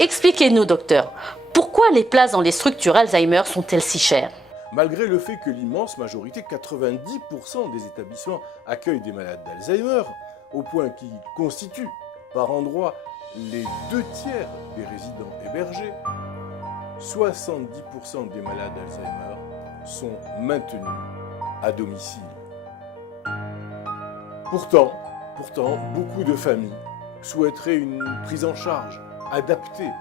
Expliquez-nous, docteur, pourquoi les places dans les structures Alzheimer sont-elles si chères? Malgré le fait que l'immense majorité, 90% des établissements accueillent des malades d'Alzheimer, au point qu'ils constituent par endroits les 2/3 des résidents hébergés, 70% des malades d'Alzheimer sont maintenus à domicile. Pourtant, beaucoup de familles souhaiteraient une prise en charge adaptée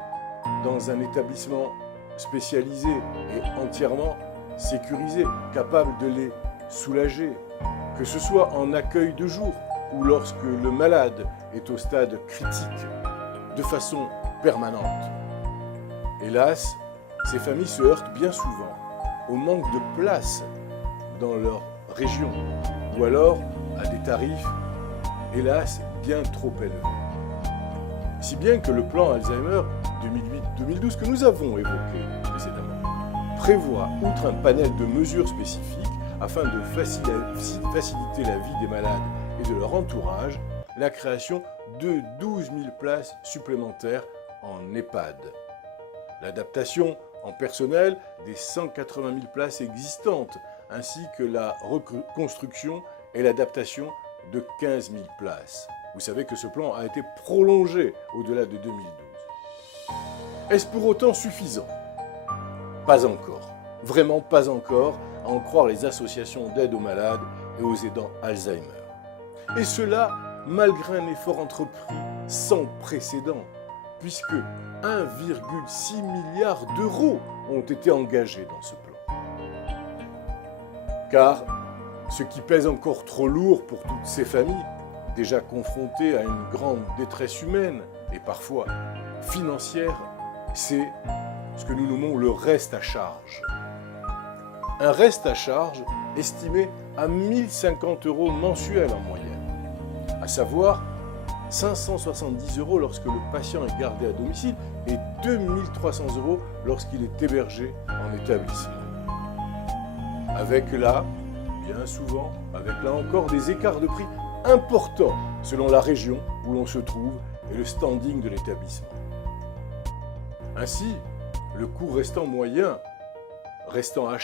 dans un établissement spécialisé et entièrement sécurisé, capable de les soulager, que ce soit en accueil de jour ou lorsque le malade est au stade critique, de façon permanente. Hélas, ces familles se heurtent bien souvent au manque de place dans leur région, ou alors à des tarifs, hélas, bien trop élevés. Si bien que le plan Alzheimer 2008-2012 que nous avons évoqué précédemment prévoit, outre un panel de mesures spécifiques afin de faciliter la vie des malades et de leur entourage, la création de 12 000 places supplémentaires en EHPAD. L'adaptation en personnel des 180 000 places existantes, ainsi que la reconstruction et l'adaptation de 15 000 places. Vous savez que ce plan a été prolongé au-delà de 2012. Est-ce pour autant suffisant? Pas encore. Vraiment pas encore, à en croire les associations d'aide aux malades et aux aidants Alzheimer. Et cela malgré un effort entrepris sans précédent, puisque 1,6 milliard d'euros ont été engagés dans ce plan. Car ce qui pèse encore trop lourd pour toutes ces familles, déjà confrontées à une grande détresse humaine et parfois financière, c'est ce que nous nommons le reste à charge. Un reste à charge estimé à 1 050 € mensuels en moyenne, à savoir 570 € lorsque le patient est gardé à domicile et 2 300 € lorsqu'il est hébergé en établissement. Avec là, bien souvent, avec là encore des écarts de prix importants selon la région où l'on se trouve et le standing de l'établissement. Ainsi, le coût restant moyen, restant à la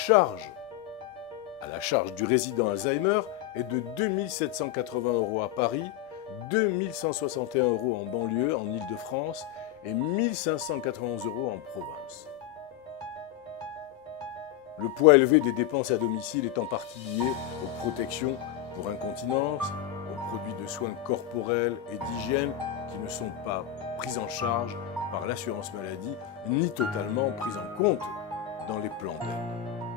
charge du résident Alzheimer, est de 2 780 € à Paris, 2 161 € en banlieue, en Île-de-France, et 1 591 € en province. Le poids élevé des dépenses à domicile est en partie lié aux protections pour incontinence, aux produits de soins corporels et d'hygiène qui ne sont pas pris en charge par l'assurance maladie, ni totalement pris en compte dans les plans d'aide.